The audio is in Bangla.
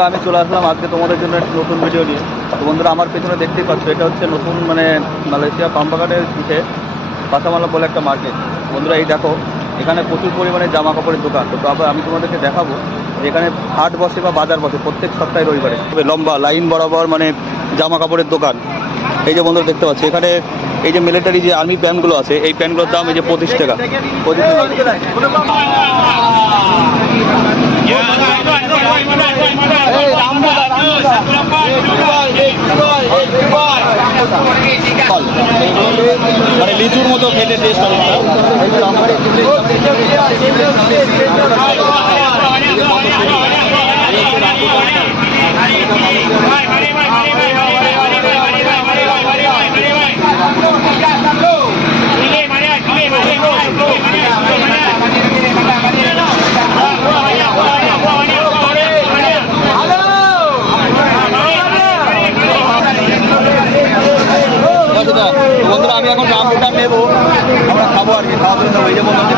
আমি চলে আসলাম আজকে তোমাদের জন্য একটা নতুন ভিডিও নিয়ে। তো বন্ধুরা, আমার পেছনে দেখতেই পাচ্ছ, এটা হচ্ছে নতুন মালয়েশিয়া পাম্বাঘাটের পিঠে কাঁচামালা বলে একটা মার্কেট। বন্ধুরা, এই দেখো, এখানে প্রচুর পরিমাণে জামা কাপড়ের দোকান। তো তারপর আমি তোমাদেরকে দেখাবো যে এখানে হাট বসে বা বাজার বসে প্রত্যেক সপ্তাহে রবিবারে। লম্বা লাইন বরাবর জামা কাপড়ের দোকান। এই যে বন্ধুরা দেখতে পাচ্ছি, এখানে এই যে মিলিটারি যে আর্মি প্যান্টগুলো আছে, এই প্যান্টগুলোর দাম এই যে 25 টাকা। লিচুর মতো খেতে টেস্ট বন্ধুরা, আমি এখন রামপুরটা নেবো, আমরা খাবো আর কি। খাওয়া দাওয়া এই যে বন্ধুরা